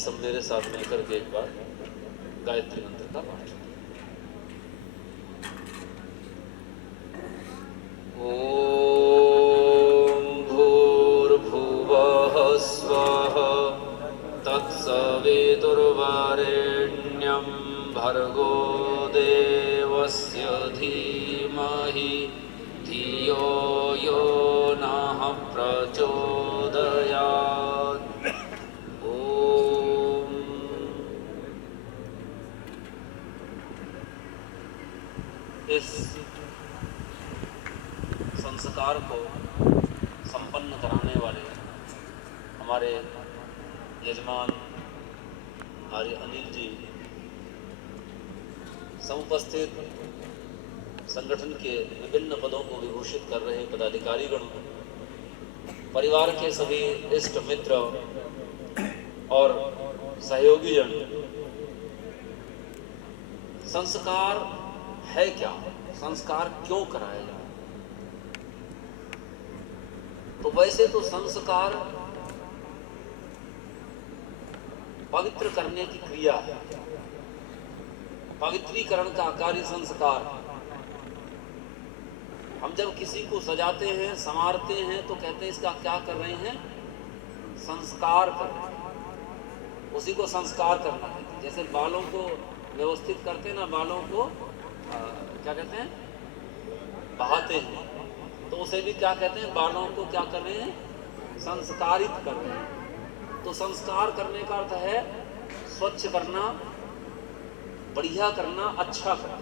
सब मेरे साथ मिलकर के एक बार गायत्री मंत्र का पाठ करें। ओम भूर्भुवः स्वः तत्सवितुर्वरेण्यं भर्गो देवस्य धीमहि धियो यो नः प्रचोदयात्। ओम। इस संस्कार को संपन्न कराने वाले हमारे यजमान आर्य अनिल जी, समुपस्थित संगठन के विभिन्न पदों को विभूषित कर रहे पदाधिकारीगण, परिवार के सभी इष्ट मित्र और सहयोगी जन, संस्कार है क्या, संस्कार क्यों कराया जाए? तो वैसे तो संस्कार पवित्र करने की क्रिया है, पवित्रीकरण का कार्य संस्कार। हम जब किसी को सजाते हैं, संवारते हैं, तो कहते हैं इसका क्या कर रहे हैं? संस्कार कर रहे हैं। उसी को संस्कार करना है। जैसे बालों को व्यवस्थित करते हैं ना, बालों को क्या कहते हैं? बहाते हैं, तो उसे भी क्या कहते हैं? बालों को क्या कर रहे हैं? संस्कारित कर रहे हैं। तो संस्कार करने का अर्थ है स्वच्छ करना, बढ़िया करना, अच्छा करना।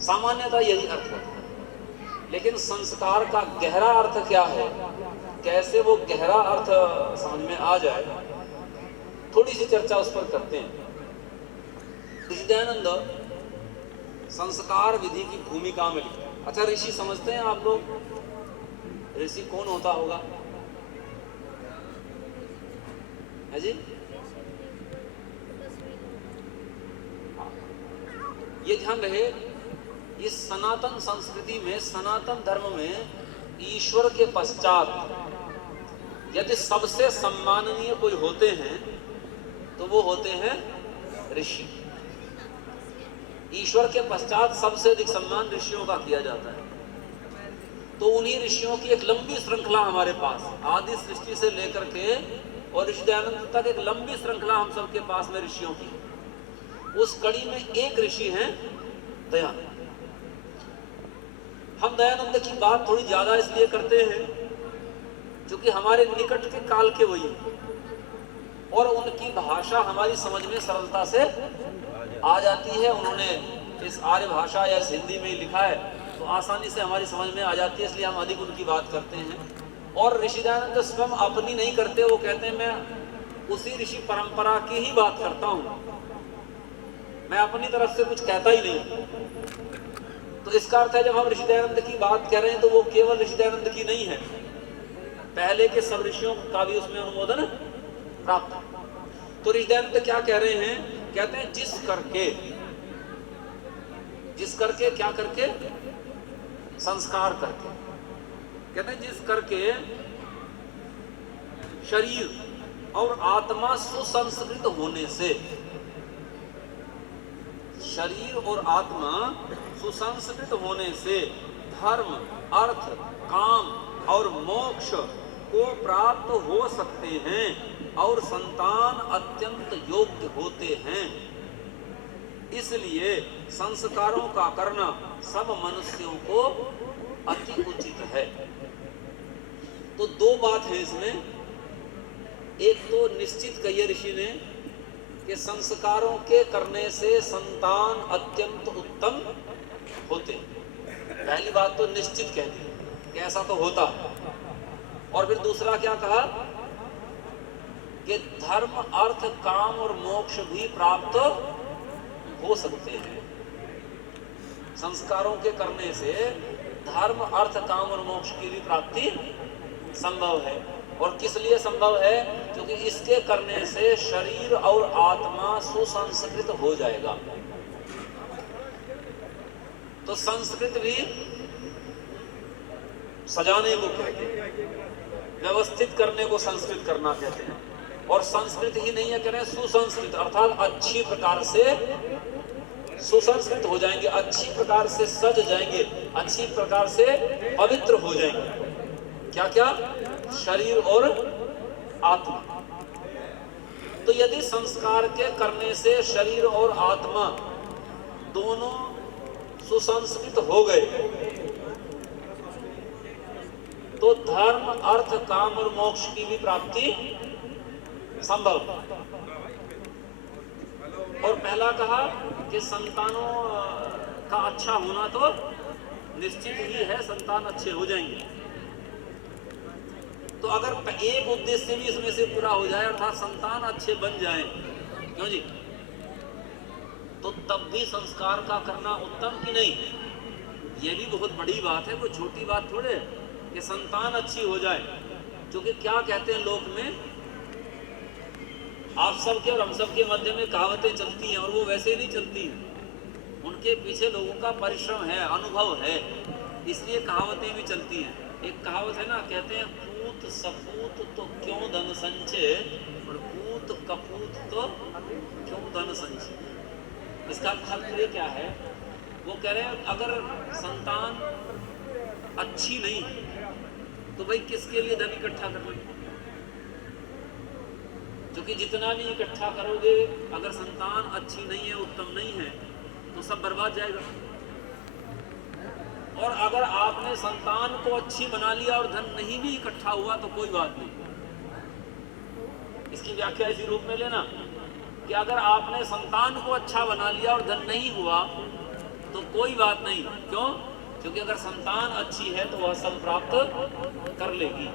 सामान्यतः यही अर्थ है, लेकिन संस्कार का गहरा अर्थ क्या है, कैसे वो गहरा अर्थ समझ में आ जाए, थोड़ी सी चर्चा उस पर करते हैं। ऋषि दयानंद संस्कार विधि की भूमिका में लिखा। अच्छा, ऋषि समझते हैं आप लोग? ऋषि कौन होता होगा? है जी? ये ध्यान रहे, इस सनातन संस्कृति में, सनातन धर्म में ईश्वर के पश्चात यदि सबसे सम्माननीय कोई होते हैं तो वो होते हैं ऋषि। ईश्वर के पश्चात सबसे अधिक सम्मान ऋषियों का किया जाता है। तो उन्हीं ऋषियों की एक लंबी श्रृंखला हमारे पास, आदि सृष्टि से लेकर के और ऋषि दयानंद तक एक लंबी श्रृंखला हम सबके पास में ऋषियों की। उस कड़ी में एक ऋषि हैं दयानंद। हम दयानंद की बात थोड़ी ज्यादा इसलिए करते हैं क्योंकि हमारे निकट के काल के वही हैं और उनकी भाषा हमारी समझ में सरलता से आ जाती है। उन्होंने इस आर्य भाषा या इस हिंदी में ही लिखा है, तो आसानी से हमारी समझ में आ जाती है, इसलिए हम अधिक उनकी बात करते हैं। और ऋषि दयानंद स्वयं अपनी नहीं करते, वो कहते हैं मैं उसी ऋषि परंपरा की ही बात करता हूं, मैं अपनी तरफ से कुछ कहता ही नहीं। तो इसका अर्थ है जब हम ऋषि दयानंद की बात कर रहे हैं तो वो केवल ऋषि दयानंद की नहीं है, पहले के सब ऋषियों का भी उसमें अनुमोदन प्राप्त है। तो ऋषि दयानंद क्या कह रहे हैं? कहते हैं जिस करके क्या करके? संस्कार करके। कहते हैं जिस करके शरीर और आत्मा सुसंस्कृत होने से, शरीर और आत्मा सुसंस्कृत होने से धर्म, अर्थ, काम और मोक्ष को प्राप्त हो सकते हैं और संतान अत्यंत योग्य होते हैं। इसलिए संस्कारों का करना सब मनुष्यों को अति उचित है। तो दो बात है इसमें। एक तो निश्चित कही ऋषि ने कि संस्कारों के करने से संतान अत्यंत उत्तम होते। पहली बात तो निश्चित कह दी कि ऐसा तो होता है। और फिर दूसरा क्या कहा कि धर्म, अर्थ, काम और मोक्ष भी प्राप्त हो सकते हैं। संस्कारों के करने से धर्म, अर्थ, काम और मोक्ष की भी प्राप्ति संभव है। और किस लिए संभव है? क्योंकि इसके करने से शरीर और आत्मा सुसंस्कृत हो जाएगा। तो संस्कृत भी सजाने को कहते हैं, व्यवस्थित करने को संस्कृत करना कहते हैं। और संस्कृत ही नहीं है, कह रहे हैं सुसंस्कृत, अर्थात अच्छी प्रकार से सुसंस्कृत हो जाएंगे, अच्छी प्रकार से सज जाएंगे, अच्छी प्रकार से पवित्र हो जाएंगे। क्या क्या? शरीर और आत्मा। तो यदि संस्कार के करने से शरीर और आत्मा दोनों सुसंस्कृत हो गए तो धर्म, अर्थ, काम और मोक्ष की भी प्राप्ति संभव। और पहला कहा कि संतानों का अच्छा होना तो निश्चित ही है, संतान अच्छे हो जाएंगे। तो अगर एक उद्देश्य भी इसमें से पूरा हो जाए, अर्थात संतान अच्छे बन जाएं, क्यों जी, तो तब भी संस्कार का करना उत्तम कि नहीं? ये भी बहुत बड़ी बात है, कोई छोटी बात थोड़े कि संतान अच्छी हो जाए। क्योंकि क्या कहते हैं लोक में, आप सबके और हम सबके मध्य में कहावतें चलती हैं, और वो वैसे ही नहीं चलती हैं, उनके पीछे लोगों का परिश्रम है, अनुभव है, इसलिए कहावतें भी चलती हैं। एक कहावत है ना, कहते हैं पूत सपूत तो क्यों धन संचय, और पूत कपूत तो क्यों धन संचय। इसका तात्पर्य क्या है? वो कह रहे हैं अगर संतान अच्छी नहीं है तो भाई किसके लिए धन इकट्ठा करना? क्योंकि जितना भी इकट्ठा करोगे, अगर संतान अच्छी नहीं है, उत्तम नहीं है, तो सब बर्बाद जाएगा। और अगर आपने संतान को अच्छी बना लिया और धन नहीं भी इकट्ठा हुआ तो कोई बात नहीं। इसकी व्याख्या इसी रूप में लेना कि अगर आपने संतान को अच्छा बना लिया और धन नहीं हुआ तो कोई बात नहीं। क्यों? क्योंकि अगर संतान अच्छी है तो वह सब प्राप्त कर लेगी।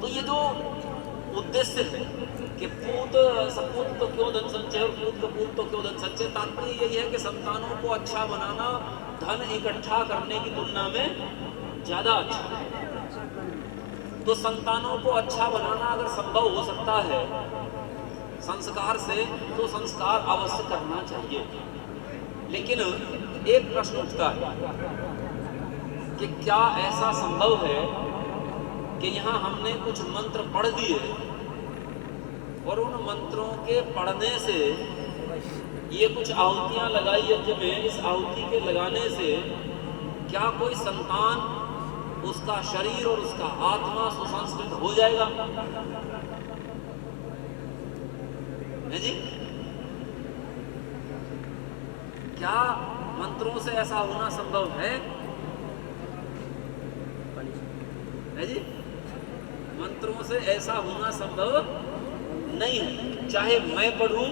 तो ये जो उद्देश्य है कि पूत सपूत तो क्यों धन संचय और पूत कपूत तो क्यों धन संचय, तात्पर्य यही है कि संतानों को अच्छा बनाना धन इकट्ठा करने की तुलना में ज्यादा अच्छा है। तो संतानों को अच्छा बनाना अगर संभव हो सकता है संस्कार से, तो संस्कार अवश्य करना चाहिए। लेकिन एक प्रश्न उठता है कि क्या ऐसा संभव है कि यहाँ हमने कुछ मंत्र पढ़ दिए और उन मंत्रों के पढ़ने से, ये कुछ आहुतियां लगाई यज्ञ में, इस आहुति के लगाने से क्या कोई संतान, उसका शरीर और उसका आत्मा सुसंस्कृत हो जाएगा? है जी? क्या मंत्रों से ऐसा होना संभव है? है जी? मंत्रों से ऐसा होना संभव नहीं है। चाहे मैं पढ़ूं,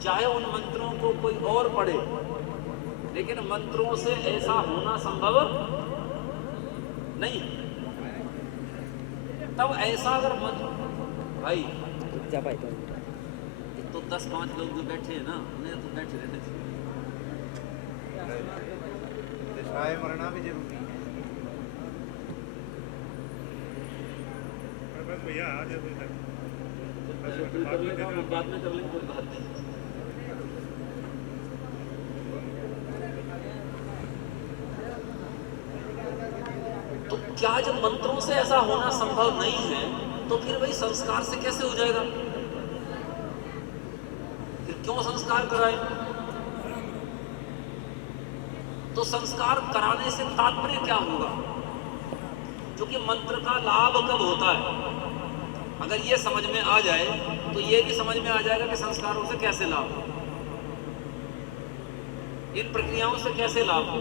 चाहे उन मंत्रों को कोई और पढ़े, लेकिन मंत्रों से ऐसा होना संभव नहीं। तब ऐसा अगर मंत्र, भाई तो 10-5 लोग जो बैठे हैं ना, उन्हें तो बैठे रहने चाहिए। मरना भी जरूरी है। बस भैया आ जाओ इधर। कर लेगा, बाद में कर लेंगे, कोई बात नहीं। तो क्या जब मंत्रों से ऐसा होना संभव नहीं है तो फिर भाई संस्कार से कैसे हो जाएगा? फिर क्यों संस्कार कराए? तो संस्कार कराने से तात्पर्य क्या होगा? क्योंकि मंत्र का लाभ कब होता है? अगर ये समझ में आ जाए तो ये भी समझ में आ जाएगा कि संस्कारों से कैसे लाभ हो, इन प्रक्रियाओं से कैसे लाभ हो।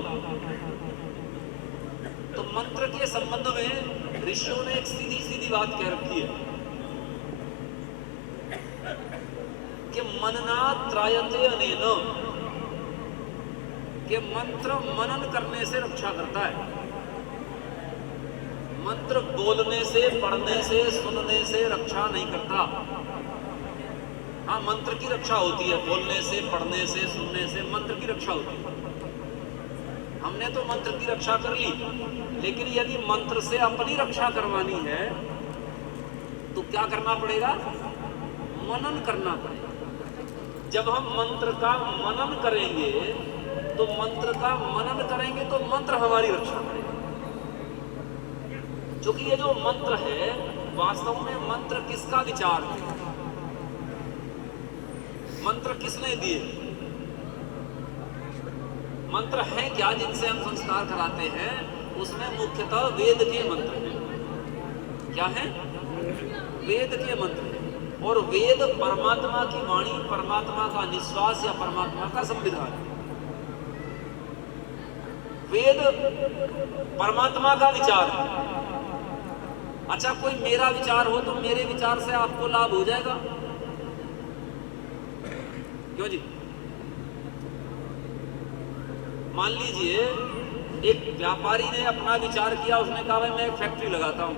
तो मंत्र के संबंध में ऋषियों ने एक सीधी सीधी बात कह रखी है कि मनना त्रायते अनेन, कि मंत्र मनन करने से रक्षा करता है। मंत्र बोलने से, पढ़ने से, सुनने से रक्षा नहीं करता। हाँ, मंत्र की रक्षा होती है, बोलने से, पढ़ने से, सुनने से मंत्र की रक्षा होती है। हमने तो मंत्र की रक्षा कर ली, लेकिन यदि मंत्र से अपनी रक्षा करवानी है तो क्या करना पड़ेगा? मनन करना पड़ेगा। जब हम मंत्र का मनन करेंगे तो मंत्र का मनन करेंगे तो मंत्र हमारी रक्षा करेगा। क्योंकि ये जो मंत्र है वास्तव में मंत्र किसका विचार है, मंत्र किसने दिए, मंत्र है क्या जिनसे हम संस्कार कराते हैं, उसमें मुख्यतः वेद के मंत्र हैं। क्या है? वेद के मंत्र हैं। और वेद परमात्मा की वाणी, परमात्मा का निश्वास या परमात्मा का संविधान है। वेद परमात्मा का विचार है। अच्छा, कोई मेरा विचार हो तो मेरे विचार से आपको लाभ हो जाएगा, क्यों जी? मान लीजिए एक व्यापारी ने अपना विचार किया, उसने कहा भाई मैं एक फैक्ट्री लगाता हूं,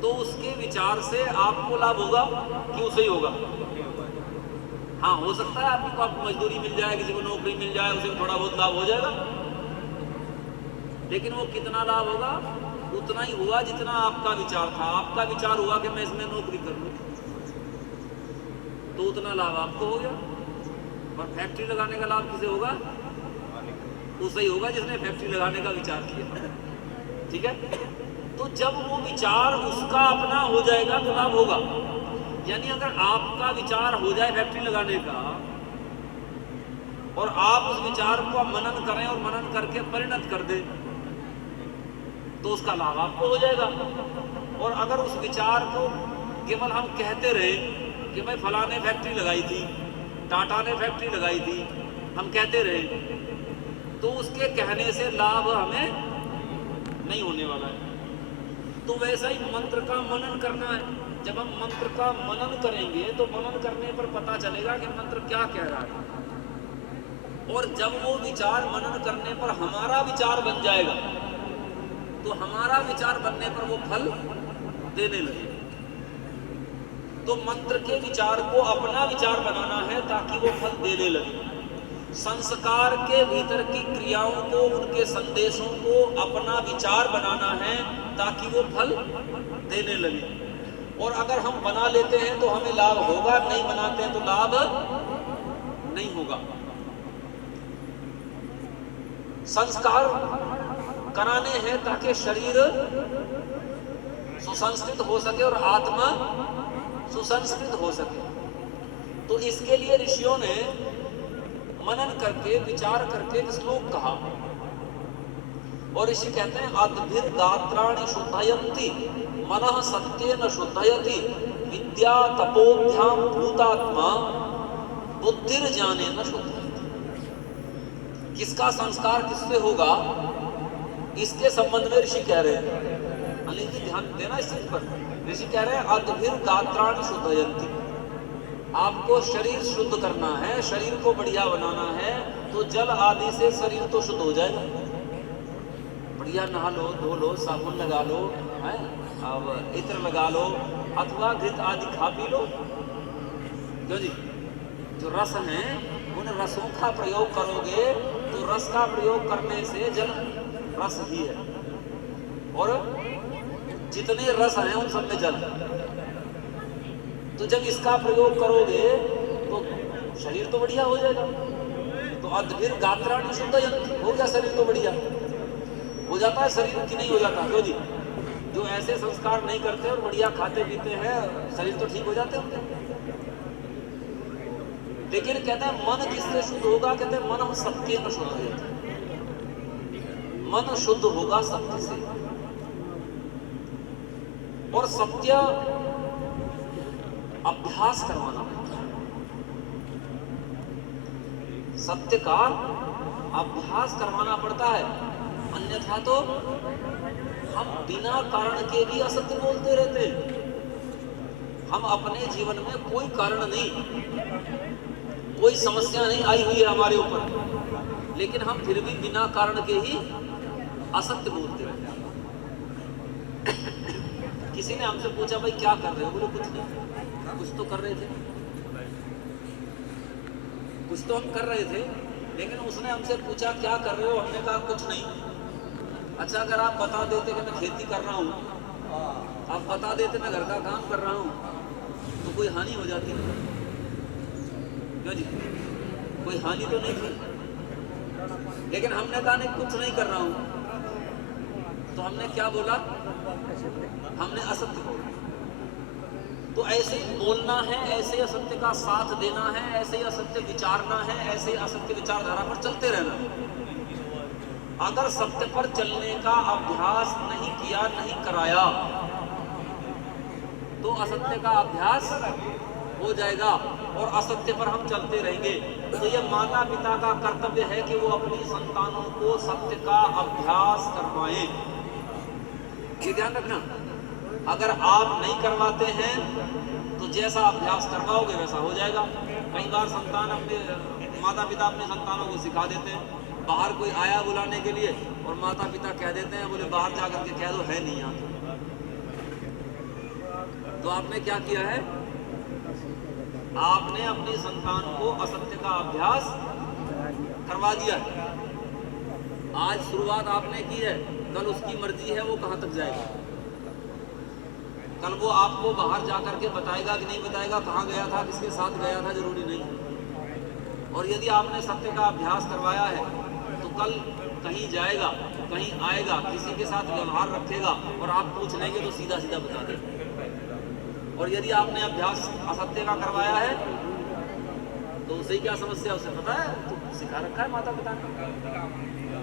तो उसके विचार से आपको लाभ होगा कि उसे ही होगा? हाँ, हो सकता है आपको मजदूरी मिल जाए, किसी को नौकरी मिल जाए, उसे थोड़ा बहुत लाभ हो जाएगा, लेकिन वो कितना लाभ होगा? उतना ही हुआ जितना आपका विचार था। आपका विचार हुआ कि मैं इसमें नौकरी कर लूं, तो उतना लाभ आपको हो गया। और फैक्ट्री लगाने का लाभ किसे होगा? उसे ही होगा जिसने फैक्ट्री लगाने का विचार किया। ठीक है? तो जब वो विचार उसका अपना हो जाएगा तो लाभ होगा। यानी अगर आपका विचार हो जाए फैक्ट्री लगाने का और आप उस विचार को मनन करें और मनन करके परिणत कर दें, तो उसका लाभ आपको हो जाएगा। और अगर उस विचार को केवल हम कहते रहे कि भाई फलाने फैक्ट्री लगाई थी, टाटा ने फैक्ट्री लगाई थी, हम कहते रहे, तो उसके कहने से लाभ हमें नहीं होने वाला है। तो वैसा ही मंत्र का मनन करना है। जब हम मंत्र का मनन करेंगे तो मनन करने पर पता चलेगा कि मंत्र क्या कह रहा है। और जब वो विचार मनन करने पर हमारा विचार बन जाएगा, तो हमारा विचार बनने पर वो फल देने लगे। तो मंत्र के विचार को अपना विचार बनाना है ताकि वो फल देने लगे। संस्कार के भीतर की क्रियाओं को, उनके संदेशों को अपना विचार बनाना है ताकि वो फल देने लगे। और अगर हम बना लेते हैं तो हमें लाभ होगा, नहीं बनाते हैं तो लाभ नहीं होगा। संस्कार कराने हैं ताकि शरीर सुसंस्कृत हो सके और आत्मा सुसंस्कृत हो सके। तो इसके लिए ऋषियों ने मनन करके, विचार करके एक श्लोक कहा। और ऋषि कहते हैं अद्भिर गात्राणि शुद्धयन्ति मनः सत्येन शुद्धयति विद्या तपोभ्याम भूतात्मा बुद्धिर ज्ञानेन शुद्धयति। किसका संस्कार किससे होगा, इसके संबंध में ऋषि कह रहे हैं। अनिल जी ध्यान देना इस चीज पर। ऋषि कह रहे हैं अद्भिर गात्राणि शुद्धयन्ति। आपको शरीर शुद्ध करना है, शरीर को बढ़िया बनाना है, तो जल आदि से शरीर तो शुद्ध हो जाएगा। बढ़िया नहा लो, धो लो, साबुन लगा लो, है, अब इत्र लगा लो, अथवा घृत आदि खा पी लो। क्यों जी? जो रस हैं उन रसों का प्रयोग करोगे तो रस का प्रयोग करने से जल रस ही है, और जितने रस हैं उन सब में जल है। तो जब इसका प्रयोग करोगे तो शरीर तो बढ़िया हो जाएगा। तो अद्भिर गात्राणि शुद्धयन्ति, हो गया शरीर तो बढ़िया हो जाता है। शरीर की नहीं हो जाता? क्यों जी? जो ऐसे संस्कार नहीं करते और बढ़िया खाते पीते हैं, शरीर तो ठीक हो जाते हैं। लेकिन कहते हैं मन किससे शुद्ध होगा? कहते हैं मन सत्य में शुद्ध होगा। मन शुद्ध होगा सत्य से। और सत्य अभ्यास करवाना पड़ता है। सत्य का अभ्यास करवाना पड़ता है, अन्यथा तो हम बिना कारण के भी असत्य बोलते रहते हैं। हम अपने जीवन में कोई कारण नहीं, कोई समस्या नहीं आई हुई है हमारे ऊपर, लेकिन हम फिर भी बिना कारण के ही असत्य बोलते रहते हैं। किसी ने हमसे पूछा भाई क्या कर रहे हो? बोले कुछ नहीं। कुछ तो कर रहे थे, कुछ तो हम कर रहे थे, लेकिन उसने हमसे पूछा क्या कर रहे हो? हमने कहा कुछ नहीं। अच्छा, अगर आप बता देते कि मैं खेती कर रहा हूँ, आप बता देते मैं घर का काम कर रहा हूँ, तो कोई हानि हो जाती है? क्यों जी? कोई हानि तो नहीं थी। लेकिन हमने कहा नहीं कुछ नहीं कर रहा हूँ, तो हमने क्या बोला? हमने असत्य बोला। तो ऐसे ही बोलना है, ऐसे ही असत्य का साथ देना है, ऐसे ही असत्य विचारना है, ऐसे ही असत्य विचारधारा पर चलते रहना है। अगर सत्य पर चलने का अभ्यास नहीं किया, नहीं कराया, तो असत्य का अभ्यास हो जाएगा और असत्य पर हम चलते रहेंगे। तो ये माता पिता का कर्तव्य है कि वो अपनी संतानों को सत्य का अभ्यास करवाएं। ये ध्यान रखना, अगर आप नहीं करवाते हैं तो जैसा अभ्यास करवाओगे वैसा हो जाएगा। कई बार माता पिता अपने संतानों को सिखा देते हैं। बाहर कोई आया बुलाने के लिए और माता पिता कह देते हैं, बोले बाहर जाकर के कह दो है नहीं यहाँ। तो आपने क्या किया है? आपने अपनी संतान को असत्य का अभ्यास करवा दिया है। आज शुरुआत आपने की है, कल उसकी मर्जी है वो कहाँ तक जाएगा। कल वो आपको बाहर जाकर के बताएगा कि नहीं बताएगा, कहाँ गया था, किसके साथ गया था, जरूरी नहीं। और यदि आपने सत्य का अभ्यास करवाया है तो कल कहीं जाएगा, कहीं आएगा, किसी के साथ व्यवहार रखेगा और आप पूछ लेंगे तो सीधा सीधा बता देगा। और यदि आपने अभ्यास असत्य का करवाया है तो उसे क्या समस्या, उसे पता है, तो सिखा रखा है माता पिता ने,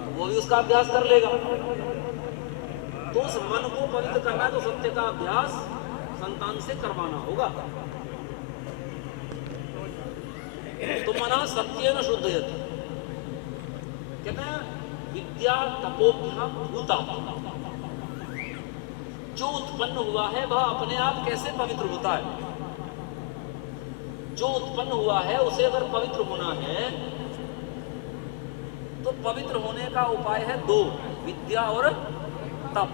तो वो भी उसका अभ्यास कर लेगा। तो उस मन को पवित्र करना, तो सत्य का अभ्यास संतान से करवाना होगा। तो मना सत्येन शुद्धयति, कहते हैं विद्या तपोभ्याम भूता, जो उत्पन्न हुआ है वह अपने आप कैसे पवित्र होता है। जो उत्पन्न हुआ है उसे अगर पवित्र होना है तो पवित्र होने का उपाय है दो, विद्या और तप।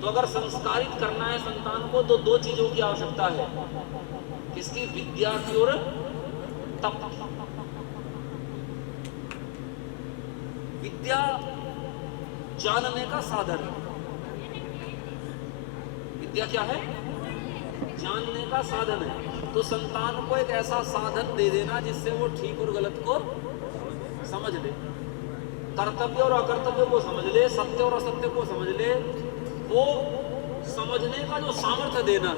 तो अगर संस्कारित करना है संतान को तो दो चीजों की आवश्यकता है, किसकी? विद्या की और तप। विद्या जानने का साधन है। विद्या क्या है? जानने का साधन है। तो संतान को एक ऐसा साधन दे देना जिससे वो ठीक और गलत को समझ ले, कर्तव्य और अकर्तव्य को समझ ले, सत्य और असत्य को समझ ले। वो समझने का जो सामर्थ्य देना,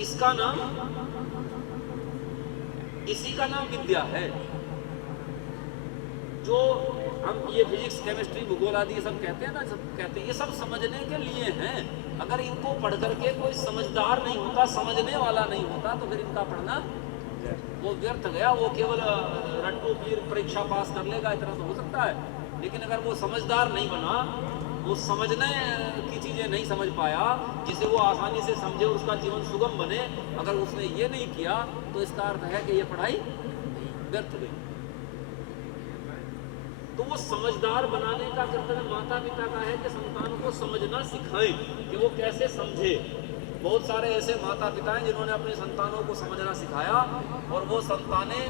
इसका नाम, इसी का नाम विद्या है। जो हम ये फिजिक्स, केमिस्ट्री, भूगोल आदि ये सब कहते हैं ना, सब कहते हैं ये सब समझने के लिए हैं। अगर इनको पढ़ करके कोई समझदार नहीं होता, समझने वाला नहीं होता, तो फिर इनका पढ़ना वो व्यर्थ गया। वो केवल रट्टू पीर परीक्षा पास कर लेगा, इतना तो हो सकता है। लेकिन अगर वो समझदार नहीं बना, वो समझने की चीजें नहीं समझ पाया जिसे वो आसानी से समझे और उसका जीवन सुगम बने, अगर उसने ये नहीं किया तो इसका अर्थ है कि ये पढ़ाई व्यर्थ गई। तो वो समझदार बनाने का कर्तव्य माता पिता का है कि संतान को समझना सिखाएं कि वो कैसे समझे। बहुत सारे ऐसे माता पिता हैं जिन्होंने अपने संतानों को समझना सिखाया और वो संतानें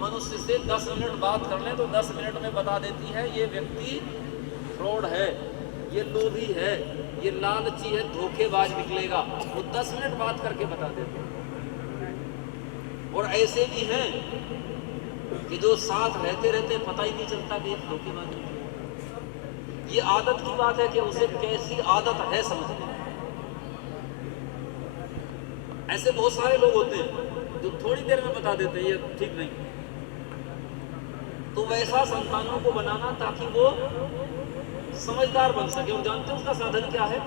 मनुष्य से 10 मिनट बात कर लें तो 10 मिनट में बता देती है ये व्यक्ति फ्रॉड है, ये लोभी है, ये लालची है, धोखेबाज निकलेगा। वो 10 मिनट बात करके बता देते हैं। और ऐसे भी हैं कि जो साथ रहते रहते पता ही नहीं चलता कि एक धोखेबाज है। ये आदत की बात है कि उसे कैसी आदत है समझने। ऐसे बहुत सारे लोग होते हैं जो थोड़ी देर में बता देते हैं ये ठीक नहीं। तो वैसा संतानों को बनाना ताकि वो समझदार बन सके। और जानते हैं उसका साधन क्या है?